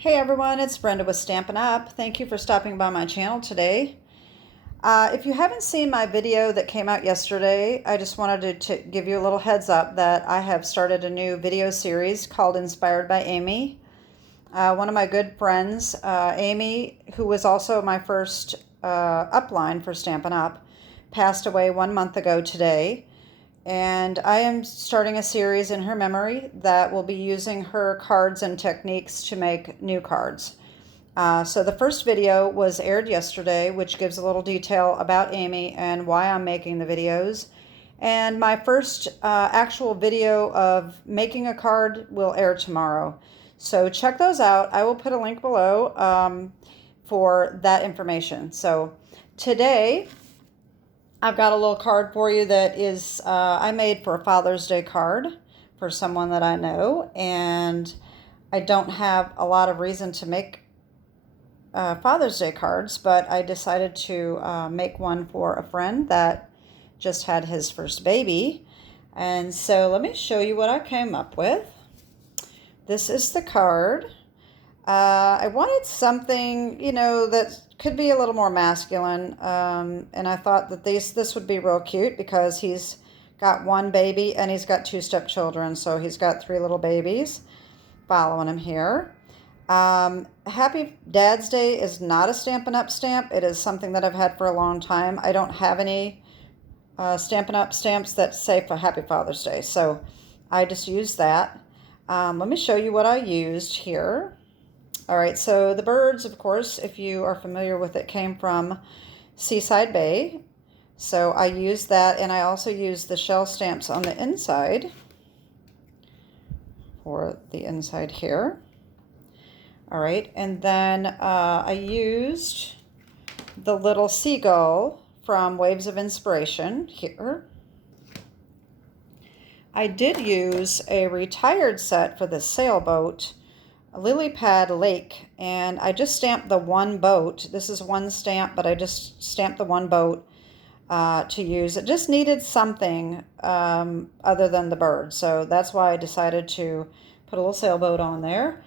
Hey everyone, it's Brenda with Stampin' Up. Thank you for stopping by my channel today. If you haven't seen my video that came out yesterday, I just wanted to give you a little heads up that I have started a new video series called Inspired by Amy. One of my good friends, Amy, who was also my first upline for Stampin' Up, passed away 1 month ago today. And I am starting a series in her memory that will be using her cards and techniques to make new cards. So the first video was aired yesterday, which gives a little detail about Amy and why I'm making the videos. And my first actual video of making a card will air tomorrow. So check those out. I will put a link below for that information. So today, I've got a little card for you that is, I made for a Father's Day card for someone that I know, and I don't have a lot of reason to make Father's Day cards, but I decided to make one for a friend that just had his first baby. And so let me show you what I came up with. This is the card. I wanted something, that could be a little more masculine, and I thought that this would be real cute because he's got one baby and he's got two stepchildren, so he's got three little babies following him here. Happy Dad's Day is not a Stampin' Up stamp. It is something that I've had for a long time. I don't have any Stampin' Up stamps that say for Happy Father's Day, so I just used that. Let me show you what I used here. All right, so the birds, of course, if you are familiar with it, came from Seaside Bay. So I used that, and I also used the shell stamps on the inside for the inside here. All right, and then I used the little seagull from Waves of Inspiration here. I did use a retired set for the sailboat, Lily Pad Lake, and I just stamped the one boat. This is one stamp, but I just stamped the one boat to use. It just needed something other than the bird, so that's why I decided to put a little sailboat on there.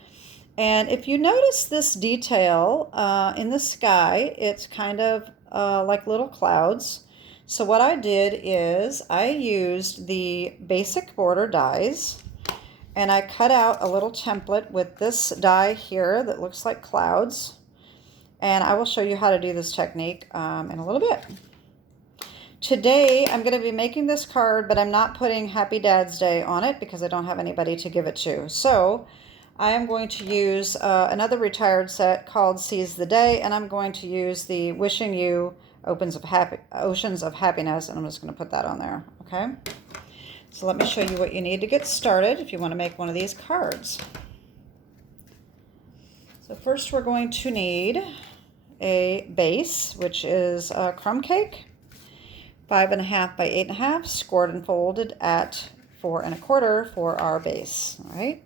And if you notice this detail in the sky, it's kind of like little clouds. So what I did is I used the basic border dies, and I cut out a little template with this die here that looks like clouds. And I will show you how to do this technique in a little bit. Today, I'm going to be making this card, but I'm not putting Happy Dad's Day on it because I don't have anybody to give it to. So I am going to use another retired set called Seize the Day, and I'm going to use the Wishing You Oceans of Happiness, and I'm just going to put that on there, okay? So let me show you what you need to get started if you want to make one of these cards. So first we're going to need a base, which is a crumb cake, 5.5 by 8.5, scored and folded at 4 1/4 for our base. All right.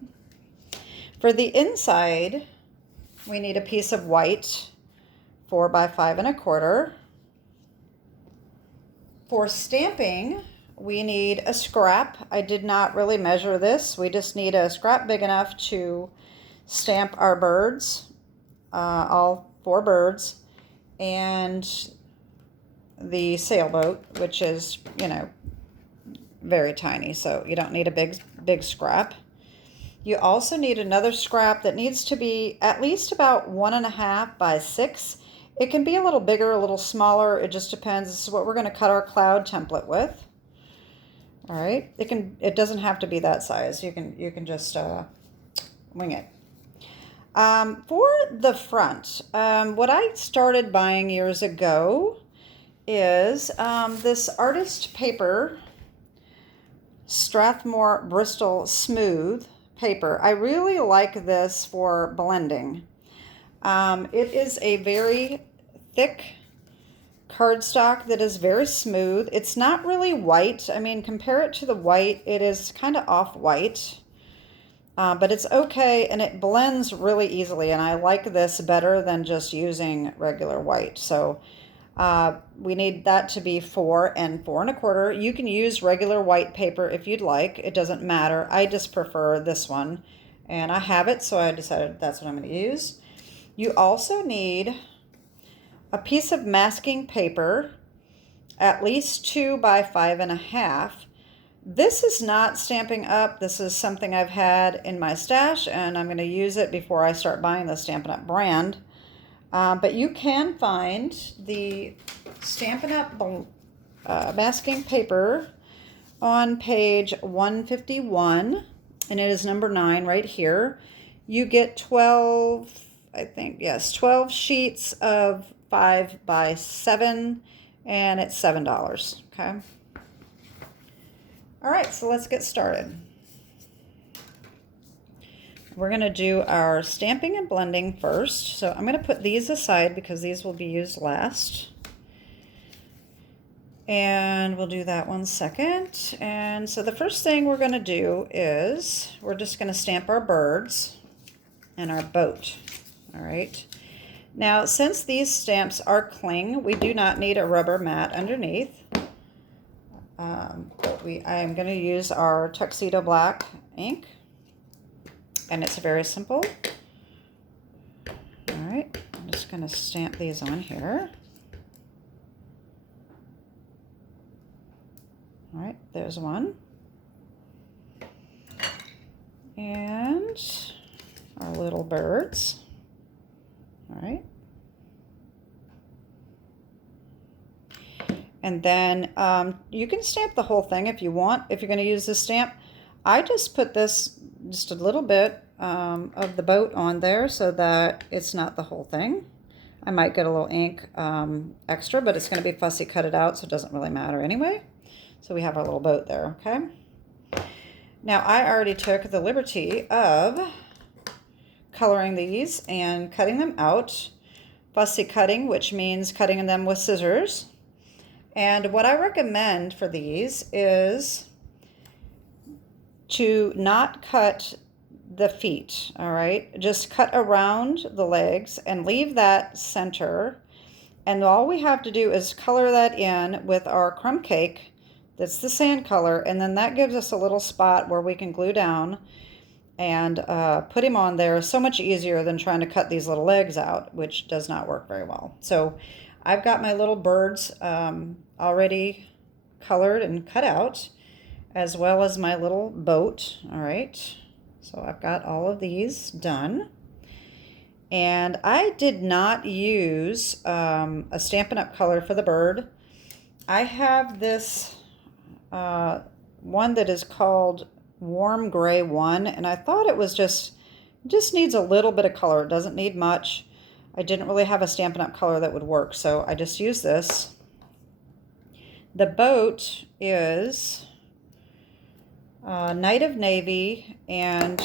For the inside, we need a piece of white, 4 by 5 1/4. For stamping, we need a scrap. I did not really measure this. We just need a scrap big enough to stamp our birds, all 4 birds, and the sailboat, which is, very tiny, so you don't need a big scrap. You also need another scrap that needs to be at least about 1.5 by 6. It can be a little bigger, a little smaller. It just depends. This is what we're going to cut our cloud template with. All right, it doesn't have to be that size. You can just wing it. For the front, what I started buying years ago is this artist paper, Strathmore Bristol Smooth paper. I really like this for blending. It is a very thick cardstock that is very smooth. It's not really white. I mean, compare it to the white. It is kind of off-white, but it's okay, and it blends really easily, and I like this better than just using regular white. So we need that to be 4 and 4 1/4. You can use regular white paper if you'd like. It doesn't matter. I just prefer this one And I have it, so I decided that's what I'm going to use. You also need a piece of masking paper, at least 2 by 5.5. This is not Stampin' Up. This is something I've had in my stash, and I'm going to use it before I start buying the Stampin' Up brand. But you can find the Stampin' Up masking paper on page 151, and it is number 9 right here. You get 12, I think, yes, 12 sheets of 5 by 7, and it's $7, okay? All right, so let's get started. We're going to do our stamping and blending first. So I'm going to put these aside because these will be used last. And we'll do that one second. And so the first thing we're going to do is we're just going to stamp our birds and our boat. All right. Now, since these stamps are cling, we do not need a rubber mat underneath. I am going to use our Tuxedo black ink, and it's very simple. All right, I'm just going to stamp these on here. All right, there's one. And our little birds. All right. And then you can stamp the whole thing if you want, if you're going to use this stamp. I just put this, just a little bit of the boat on there so that it's not the whole thing. I might get a little ink extra, but it's going to be fussy cut it out, so it doesn't really matter anyway. So we have our little boat there, okay? Now I already took the liberty of coloring these and cutting them out. Fussy cutting, which means cutting them with scissors. And what I recommend for these is to not cut the feet, all right? Just cut around the legs and leave that center. And all we have to do is color that in with our crumb cake. That's the sand color. And then that gives us a little spot where we can glue down and put him on there. So much easier than trying to cut these little legs out, which does not work very well. So I've got my little birds already colored and cut out, as well as my little boat. All right, so I've got all of these done. And I did not use a Stampin' Up color for the bird. I have this one that is called Warm Gray 1, and I thought it was just needs a little bit of color. It doesn't need much. I didn't really have a Stampin' Up color that would work, so I just used this. The boat is Night of Navy and,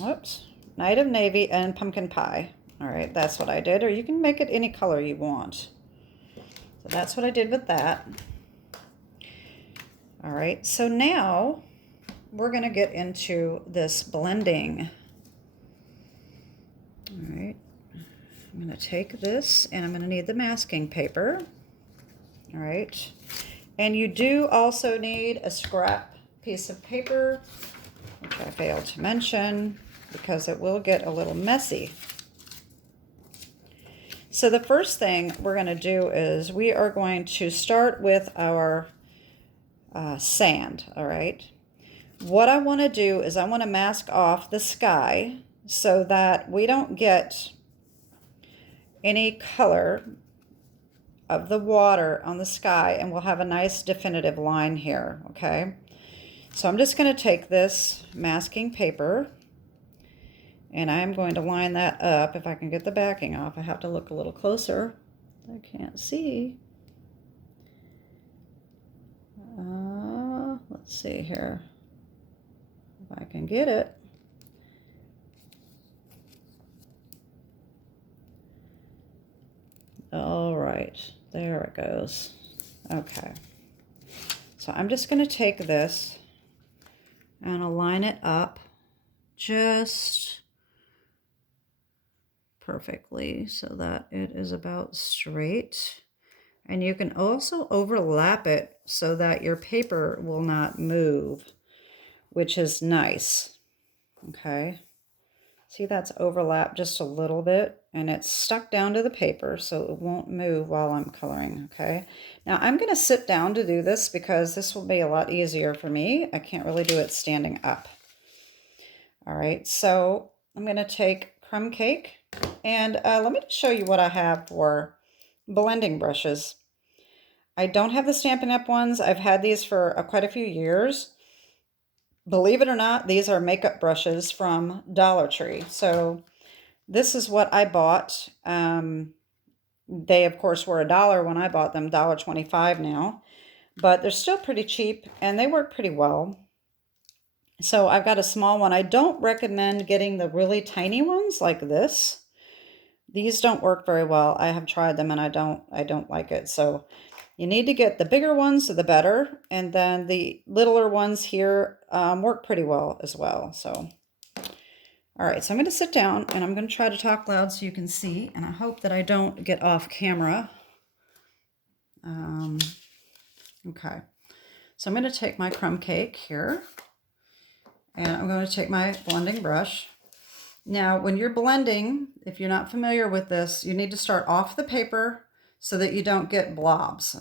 whoops, Night of Navy and Pumpkin Pie. All right, that's what I did, or you can make it any color you want. So that's what I did with that. All right, so now we're going to get into this blending. All right. I'm going to take this and I'm going to need the masking paper. All right. And you do also need a scrap piece of paper, which I failed to mention because it will get a little messy. So the first thing we're going to do is we are going to start with our sand. All right. What I want to do is I want to mask off the sky so that we don't get any color of the water on the sky, and we'll have a nice definitive line here, okay? So I'm just going to take this masking paper and I'm going to line that up. If I can get the backing off, I have to look a little closer. I can't see. Let's see here if I can get it. All right, there it goes. Okay, so I'm just going to take this and align it up just perfectly so that it is about straight. And you can also overlap it so that your paper will not move, which is nice. Okay, See, that's overlapped just a little bit, and it's stuck down to the paper, so it won't move while I'm coloring, okay? Now, I'm going to sit down to do this because this will be a lot easier for me. I can't really do it standing up. All right, so I'm going to take Crumb Cake, and let me show you what I have for blending brushes. I don't have the Stampin' Up! Ones. I've had these for quite a few years. Believe it or not, these are makeup brushes from Dollar Tree. So this is what I bought. They, of course, were $1 when I bought them, $1.25 now. But they're still pretty cheap, and they work pretty well. So I've got a small one. I don't recommend getting the really tiny ones like this. These don't work very well. I have tried them, and I don't like it. So you need to get the bigger ones, the better, and then the littler ones here work pretty well as well. So, all right, so I'm going to sit down, and I'm going to try to talk loud so you can see, and I hope that I don't get off camera. Okay, so I'm going to take my crumb cake here, and I'm going to take my blending brush. Now, when you're blending, if you're not familiar with this, you need to start off the paper so that you don't get blobs,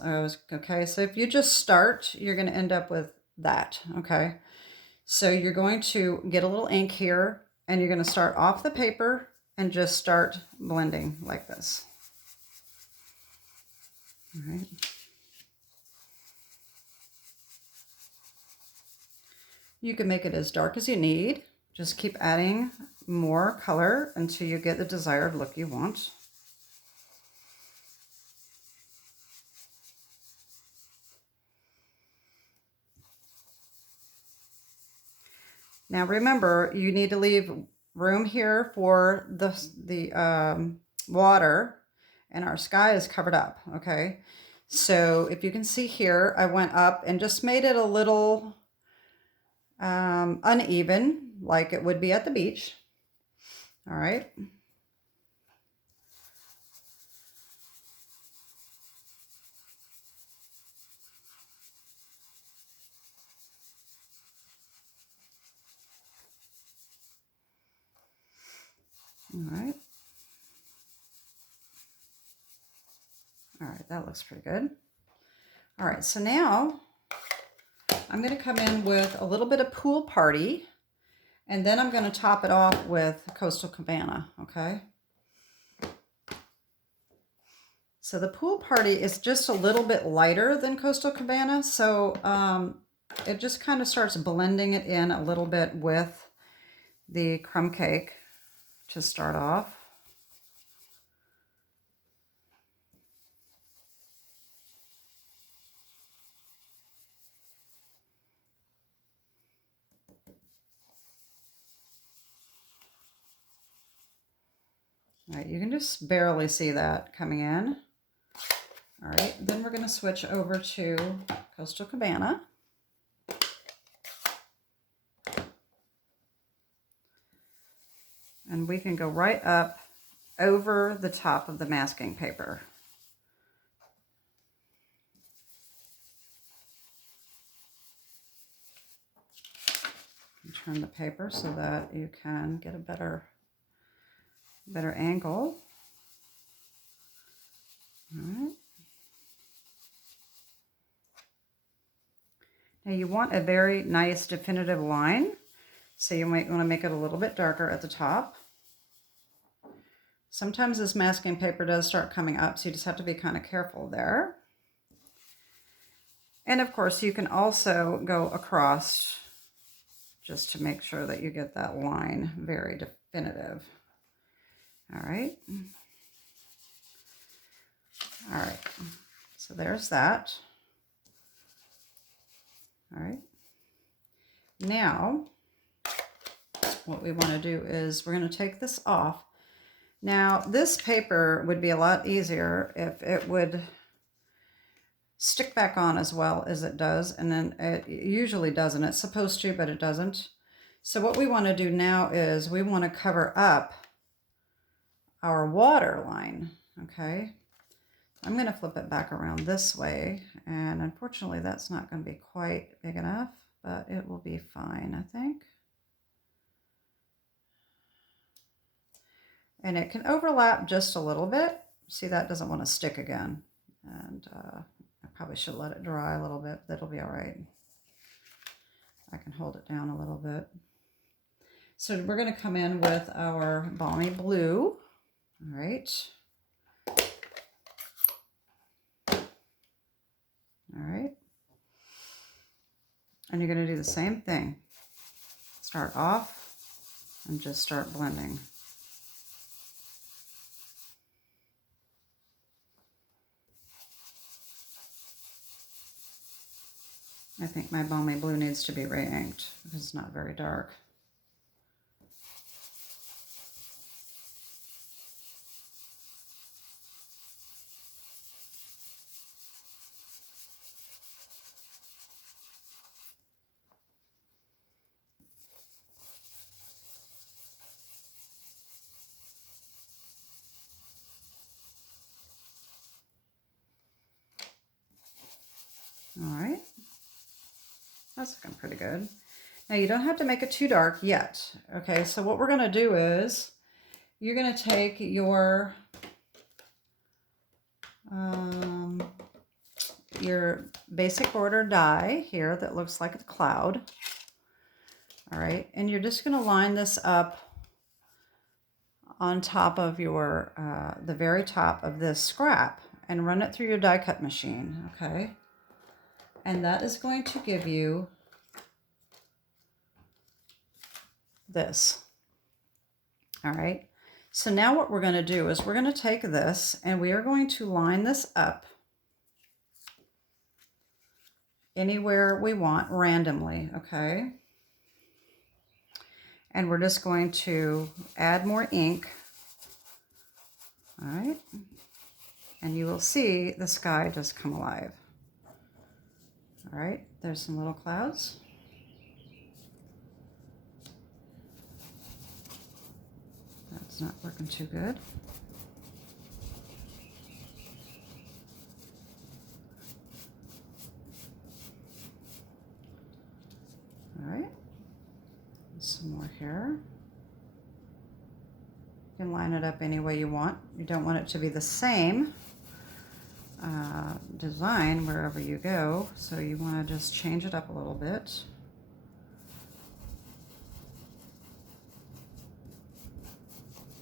okay? So if you just start, you're going to end up with that, okay? So you're going to get a little ink here, and you're going to start off the paper and just start blending like this. All right. You can make it as dark as you need. Just keep adding more color until you get the desired look you want. Now remember, you need to leave room here for the water, and our sky is covered up, okay? So if you can see here, I went up and just made it a little uneven, like it would be at the beach. All right. All right. All right, that looks pretty good. All right, so now I'm going to come in with a little bit of Pool Party, and then I'm going to top it off with Coastal Cabana, okay? So the Pool Party is just a little bit lighter than Coastal Cabana, so it just kind of starts blending it in a little bit with the crumb cake to start off. All right, you can just barely see that coming in. All right, then we're going to switch over to Coastal Cabana. And we can go right up over the top of the masking paper. And turn the paper so that you can get a better angle. All right. Now you want a very nice definitive line, so you might want to make it a little bit darker at the top. Sometimes this masking paper does start coming up, so you just have to be kind of careful there. And of course, you can also go across just to make sure that you get that line very definitive. All right. All right. So there's that. All right. Now, what we want to do is we're going to take this off. Now, this paper would be a lot easier if it would stick back on as well as it does, and then it usually doesn't. It's supposed to, but it doesn't. So what we want to do now is we want to cover up our water line, okay? I'm going to flip it back around this way, and unfortunately that's not going to be quite big enough, but it will be fine, I think. And it can overlap just a little bit. See, that doesn't want to stick again. And I probably should let it dry a little bit. That'll be all right. I can hold it down a little bit. So we're going to come in with our Balmy Blue. All right. All right. And you're going to do the same thing. Start off and just start blending. I think my Balmy Blue needs to be re-inked because it's not very dark. All right, that's looking pretty good. Now you don't have to make it too dark yet. Okay, so what we're gonna do is you're gonna take your basic order die here that looks like a cloud. All right, and you're just gonna line this up on top of your, the very top of this scrap and run it through your die cut machine, okay? And that is going to give you this. All right, so now what we're going to do is we're going to take this and we are going to line this up anywhere we want randomly, okay? And we're just going to add more ink. All right, and you will see the sky just come alive. All right, there's some little clouds. That's not working too good. All right, some more here. You can line it up any way you want. You don't want it to be the same design wherever you go, so you want to just change it up a little bit.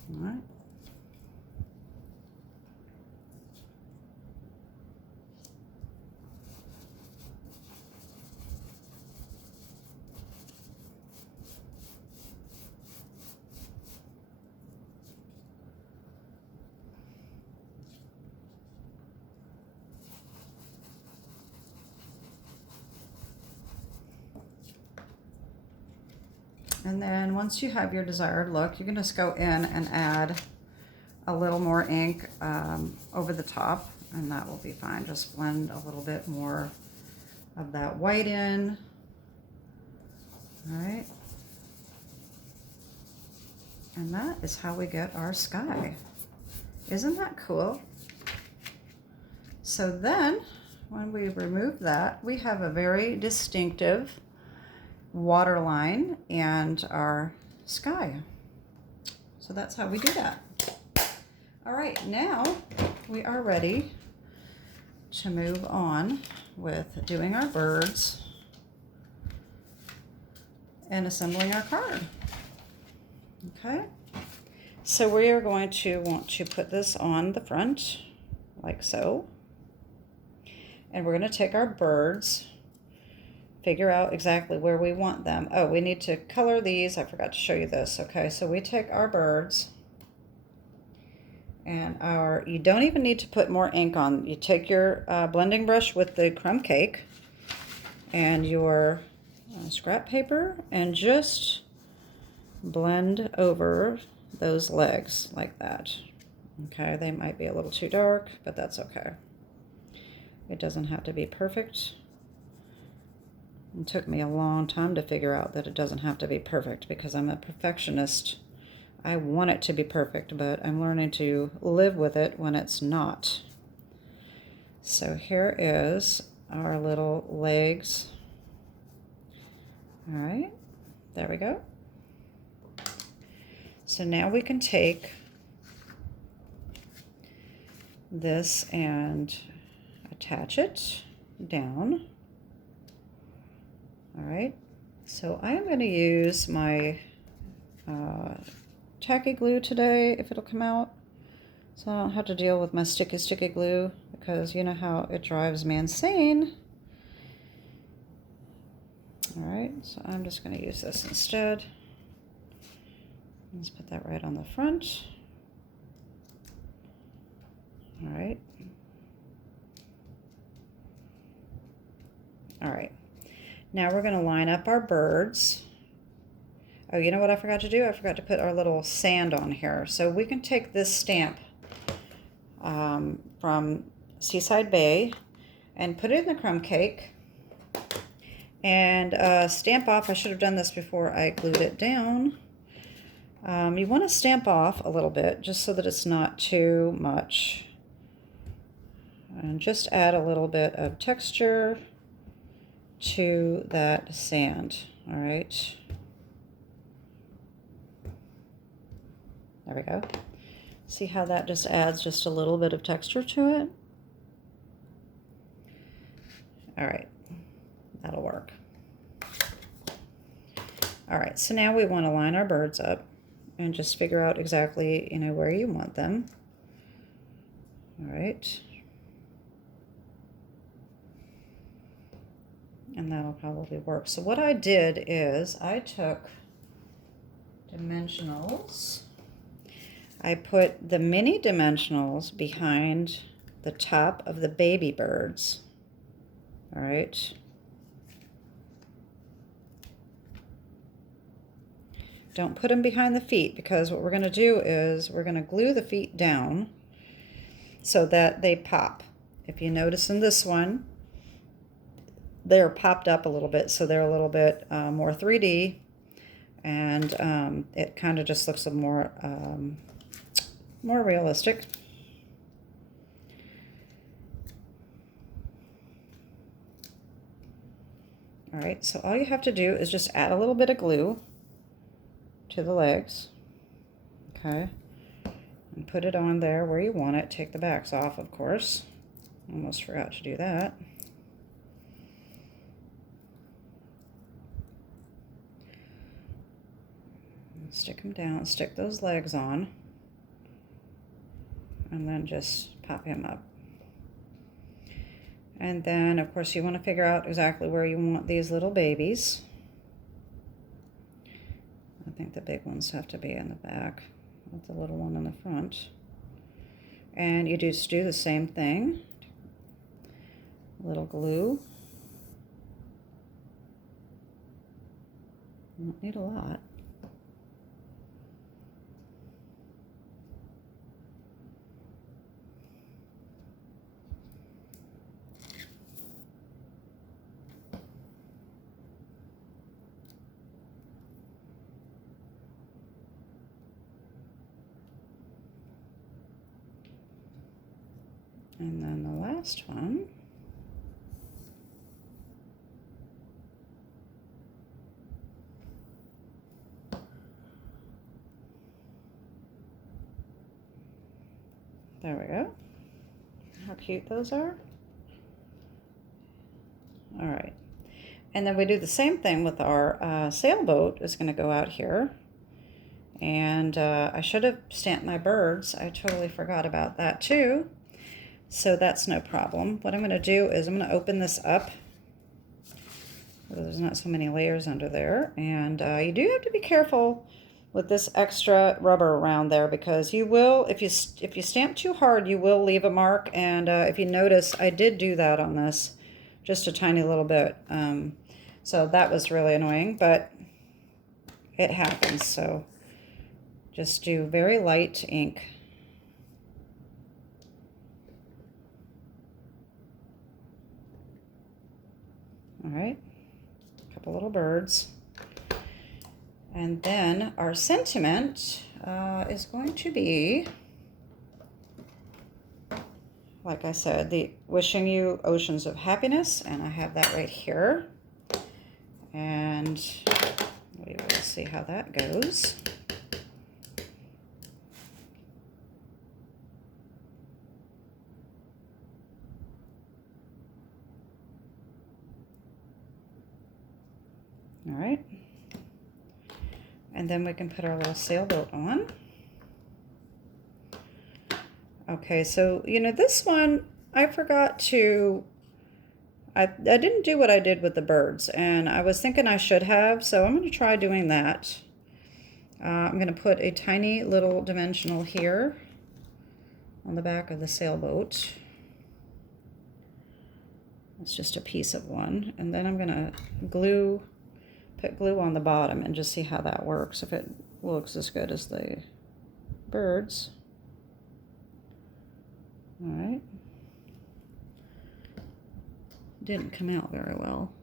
All right. And then once you have your desired look, you can just go in and add a little more ink over the top, and that will be fine. Just blend a little bit more of that white in. All right. And that is how we get our sky. Isn't that cool? So then when we remove that, we have a very distinctive waterline and our sky. So that's how we do that. All right, now we are ready to move on with doing our birds and assembling our card. Okay, so we are going to want to put this on the front like so, and we're going to take our birds, figure out exactly where we want them. Oh, we need to color these. I forgot to show you this. Okay, so we take our birds and you don't even need to put more ink on. You take your blending brush with the crumb cake and your scrap paper and just blend over those legs like that. Okay, they might be a little too dark, but that's okay. It doesn't have to be perfect. It took me a long time to figure out that it doesn't have to be perfect because I'm a perfectionist. I want it to be perfect, but I'm learning to live with it when it's not. So here is our little legs. All right, there we go. So now we can take this and attach it down. All right, so I am going to use my tacky glue today, if it'll come out, so I don't have to deal with my sticky glue, because you know how it drives me insane. All right, so I'm just going to use this instead. Let's put that right on the front. All right. All right. Now we're going to line up our birds. Oh, you know what I forgot to do? I forgot to put our little sand on here. So we can take this stamp from Seaside Bay and put it in the crumb cake and stamp off. I should have done this before I glued it down. You want to stamp off a little bit just so that it's not too much. And just add a little bit of texture to that sand. All right. There we go. See how that just adds just a little bit of texture to it? All right, that'll work. All right, so now we want to line our birds up and just figure out exactly, you know, where you want them. All right. And that'll probably work. So what I did is I took dimensionals. I put the mini dimensionals behind the top of the baby birds. All right. Don't put them behind the feet, because what we're going to do is we're going to glue the feet down so that they pop. If you notice in this one, they're popped up a little bit, so they're a little bit more 3D, and it kind of just looks a more realistic. All right, so all you have to do is just add a little bit of glue to the legs, okay, and put it on there where you want it. Take the backs off, of course. Almost forgot to do that. Stick them down, stick those legs on, and then just pop him up. And then, of course, you want to figure out exactly where you want these little babies. I think the big ones have to be in the back with the little one in the front. And you just do the same thing. A little glue. You don't need a lot. And then the last one. There we go. How cute those are. All right. And then we do the same thing with our sailboat. Is going to go out here. And I should have stamped my birds. I totally forgot about that too. So that's no problem. What I'm going to do is I'm going to open this up. There's not so many layers under there. And you do have to be careful with this extra rubber around there, because you will, if you stamp too hard, you will leave a mark. And if you notice, I did do that on this, just a tiny little bit. So that was really annoying, but it happens. So just do very light ink. All right, a couple little birds. And then our sentiment is going to be, like I said, the wishing you oceans of happiness, and I have that right here. And we will see how that goes. And then we can put our little sailboat on. Okay, so, you know, this one, I forgot to, I didn't do what I did with the birds, and I was thinking I should have, so I'm going to try doing that. I'm going to put a tiny little dimensional here on the back of the sailboat. It's just a piece of one, and then I'm going to put glue on the bottom and just see how that works, if it looks as good as the birds. All right. Didn't come out very well.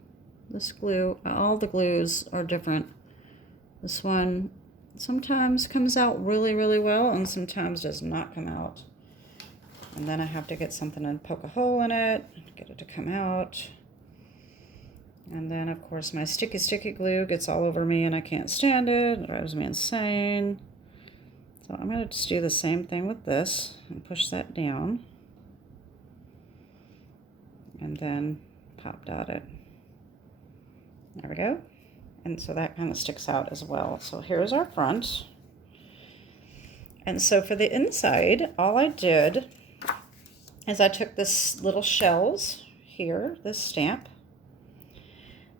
This glue, all the glues are different. This one sometimes comes out really, really well and sometimes does not come out. And then I have to get something and poke a hole in it, get it to come out. And then, of course, my sticky glue gets all over me and I can't stand it. It drives me insane. So I'm going to just do the same thing with this and push that down. And then pop dot it. There we go. And so that kind of sticks out as well. So here's our front. And so for the inside, all I did is I took this little shells here, this stamp,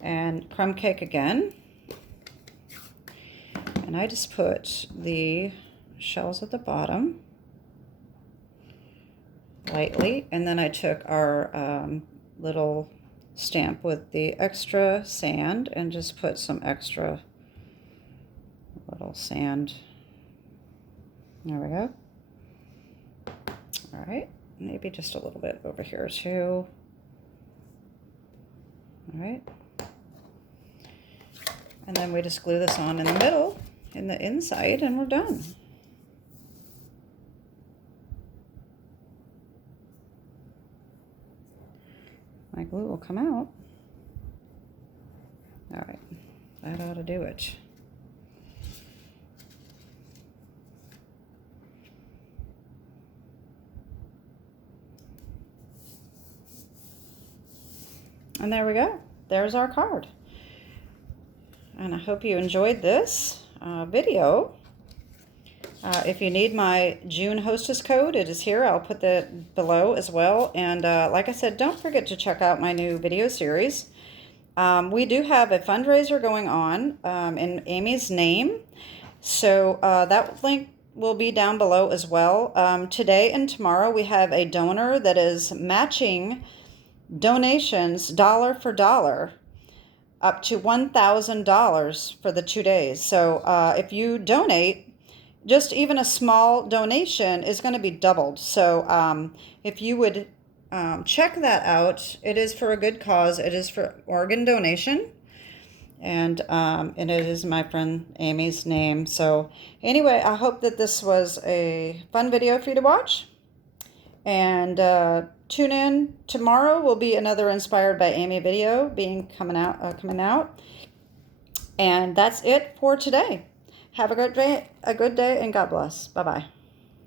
and crumb cake again. And I just put the shells at the bottom lightly, and then I took our little stamp with the extra sand and just put some extra little sand. There we go. All right, maybe just a little bit over here too. All right. And then we just glue this on in the middle, in the inside, and we're done. My glue will come out. All right, that ought to do it. And there we go. There's our card. And I hope you enjoyed this video. If you need my June hostess code, it is here. I'll put that below as well. And like I said, don't forget to check out my new video series. We do have a fundraiser going on in Amy's name. So that link will be down below as well. Today and tomorrow we have a donor that is matching donations dollar for dollar up to $1,000 for the 2 days. So if you donate, just even a small donation is going to be doubled. So if you would check that out, it is for a good cause. It is for organ donation. And it is my friend Amy's name. So anyway, I hope that this was a fun video for you to watch. And tune in. Tomorrow will be another Inspired by Amy video coming out. And that's it for today. Have a good day, and God bless. Bye-bye.